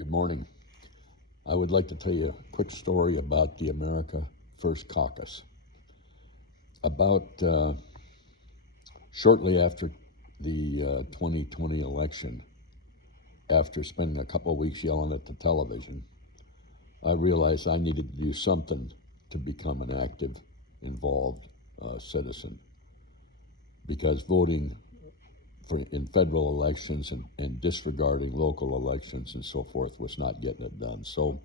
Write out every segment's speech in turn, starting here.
Good morning. I would like to tell you a quick story about the America First Caucus. About shortly after the 2020 election, after spending a couple of weeks yelling at the television, I realized I needed to do something to become an active, involved citizen, because voting in federal elections and disregarding local elections and so forth was not getting it done. So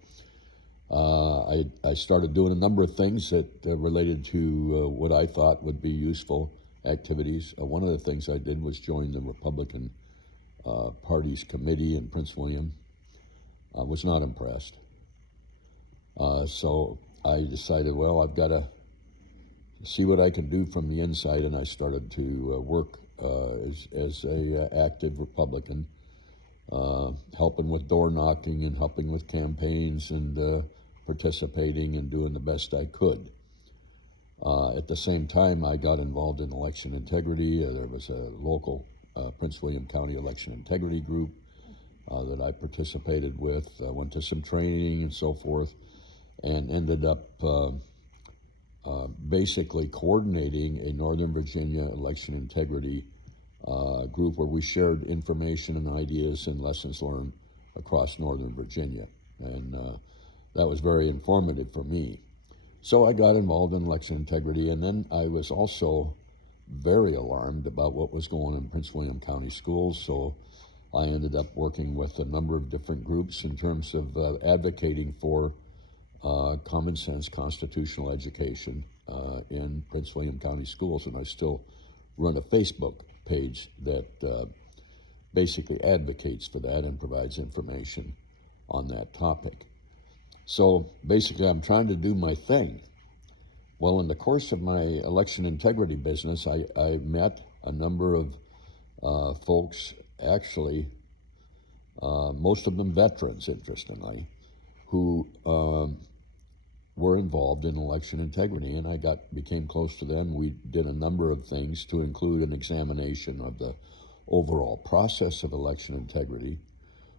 I started doing a number of things that related to what I thought would be useful activities. One of the things I did was join the Republican Party's committee in Prince William. I was not impressed. So I decided, well, I've got to see what I can do from the inside, and I started to work as a active Republican, helping with door knocking and helping with campaigns and participating and doing the best I could. At the same time, I got involved in election integrity. There was a local Prince William County election integrity group that I participated with. I went to some training and so forth, and ended up basically coordinating a Northern Virginia election integrity group where we shared information and ideas and lessons learned across Northern Virginia. And that was very informative for me. So I got involved in election integrity, and then I was also very alarmed about what was going on in Prince William County schools. So I ended up working with a number of different groups in terms of advocating for common sense constitutional education in Prince William County schools, and I still run a Facebook page that basically advocates for that and provides information on that topic. So basically I'm trying to do my thing. Well, in the course of my election integrity business, I met a number of folks, actually most of them veterans, interestingly, who were involved in election integrity, and I became close to them. We did a number of things to include an examination of the overall process of election integrity,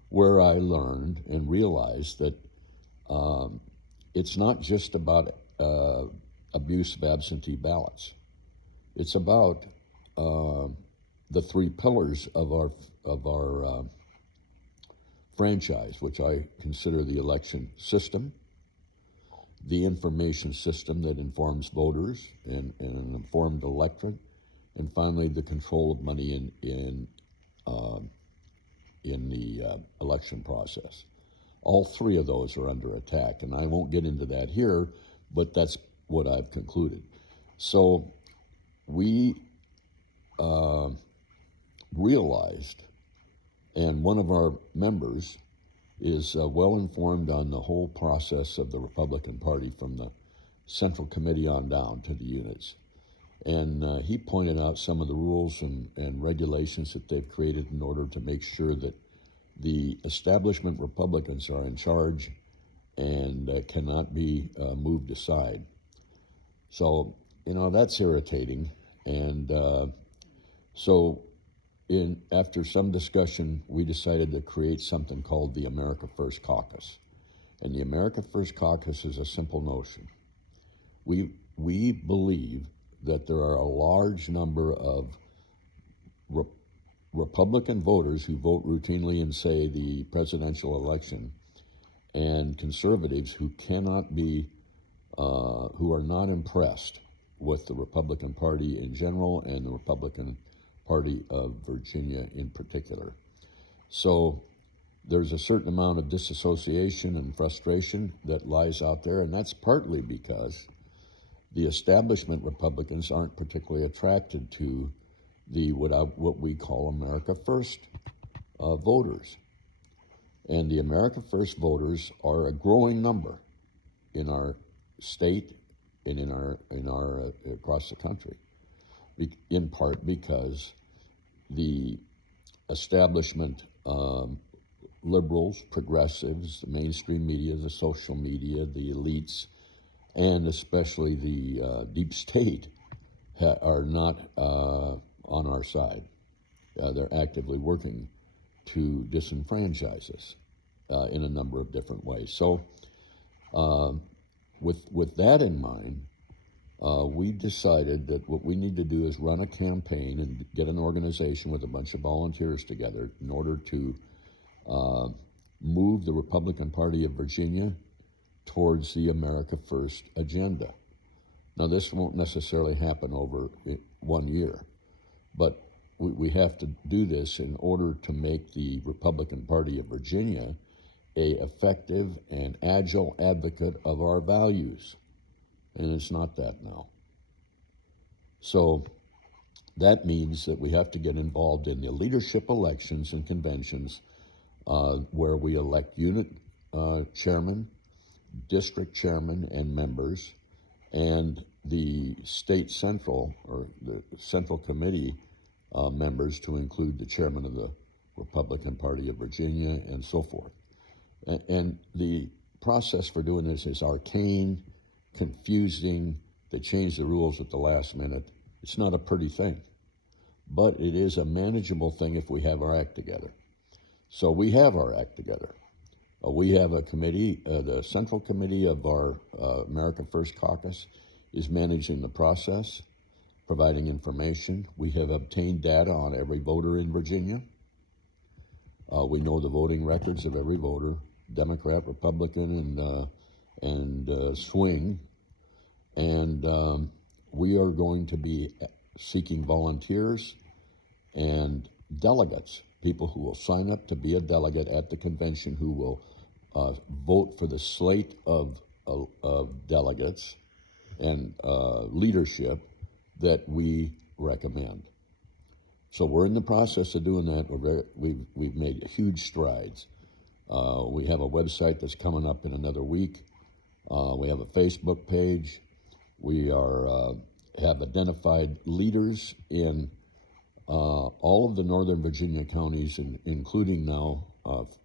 where I learned and realized that it's not just about abuse of absentee ballots. It's about the three pillars of our franchise, which I consider the election system, the information system that informs voters and an informed electorate, and finally the control of money in the election process. All three of those are under attack, and I won't get into that here, but that's what I've concluded. So we realized, and one of our members is well informed on the whole process of the Republican Party from the Central Committee on down to the units. And he pointed out some of the rules and regulations that they've created in order to make sure that the establishment Republicans are in charge and cannot be moved aside. So, that's irritating. And so after some discussion, we decided to create something called the America First Caucus. And the America First Caucus is a simple notion. We believe that there are a large number of Republican voters who vote routinely in, say, the presidential election, and conservatives who who are not impressed with the Republican Party in general and the Republican Party of Virginia in particular. So there's a certain amount of disassociation and frustration that lies out there, and that's partly because the establishment Republicans aren't particularly attracted to what we call America First voters. And the America First voters are a growing number in our state and in our across the country, in part because the establishment liberals, progressives, the mainstream media, the social media, the elites, and especially the deep state are not on our side. They're actively working to disenfranchise us. in a number of different ways. So with that in mind, we decided that what we need to do is run a campaign and get an organization with a bunch of volunteers together in order to move the Republican Party of Virginia towards the America First agenda. Now, this won't necessarily happen over 1 year, but we have to do this in order to make the Republican Party of Virginia a effective and agile advocate of our values. And it's not that now. So that means that we have to get involved in the leadership elections and conventions where we elect unit chairman, district chairman, and members, and the state central, or the central committee members, to include the chairman of the Republican Party of Virginia and so forth. And the process for doing this is arcane, confusing. They change the rules at the last minute. It's not a pretty thing, but it is a manageable thing if we have our act together. So we have our act together. We have a committee, the Central Committee of our America First Caucus is managing the process, providing information. We have obtained data on every voter in Virginia. We know the voting records of every voter, Democrat, Republican, and swing. And we are going to be seeking volunteers and delegates, people who will sign up to be a delegate at the convention, who will vote for the slate of delegates and leadership that we recommend. So we're in the process of doing that. We've made huge strides. We have a website that's coming up in another week. We have a Facebook page. We have identified leaders in all of the Northern Virginia counties, including now out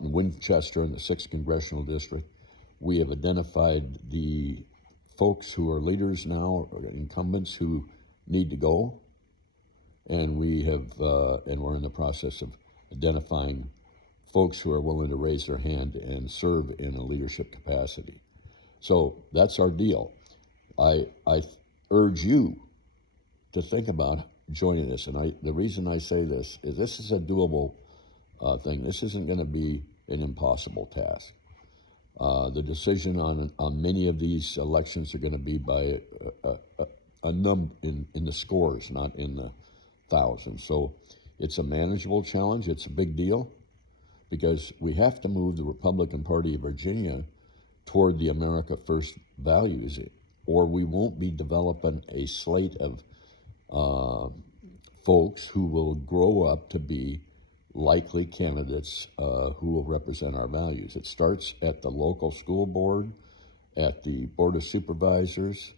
in Winchester in the 6th Congressional District. We have identified the folks who are leaders now, or incumbents who need to go, and we're in the process of identifying folks who are willing to raise their hand and serve in a leadership capacity. So that's our deal. I urge you to think about joining us, and the reason I say this is a doable thing. This isn't going to be an impossible task. The decision on many of these elections are going to be by a number in the scores, not in the thousands. So it's a manageable challenge. It's a big deal because we have to move the Republican Party of Virginia toward the America First values, or we won't be developing a slate of folks who will grow up to be likely candidates who will represent our values. It starts at the local school board, at the Board of Supervisors,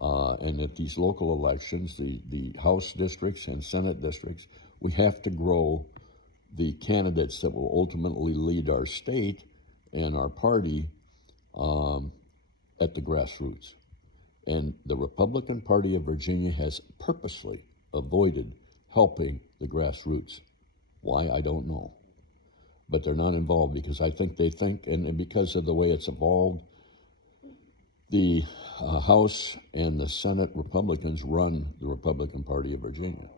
and at these local elections, the House districts and Senate districts. We have to grow the candidates that will ultimately lead our state and our party at the grassroots. And the Republican Party of Virginia has purposely avoided helping the grassroots. Why, I don't know. But they're not involved because I think they think, and because of the way it's evolved, the House and the Senate Republicans run the Republican Party of Virginia.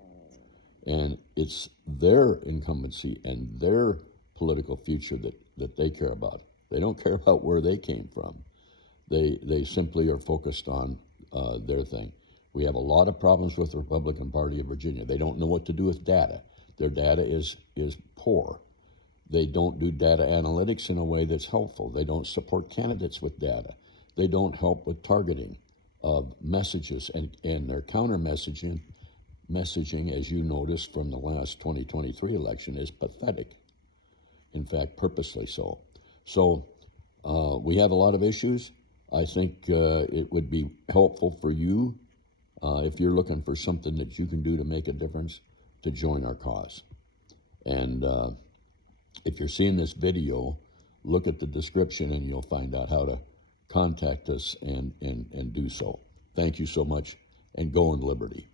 And it's their incumbency and their political future that they care about. They don't care about where they came from. They simply are focused on their thing. We have a lot of problems with the Republican Party of Virginia. They don't know what to do with data. Their data is poor. They don't do data analytics in a way that's helpful. They don't support candidates with data. They don't help with targeting of messages, and their counter messaging, as you noticed from the last 2023 election, is pathetic. In fact, purposely so. So we have a lot of issues. I think it would be helpful for you if you're looking for something that you can do to make a difference, to join our cause. And if you're seeing this video, look at the description and you'll find out how to contact us and do so. Thank you so much, and go in liberty.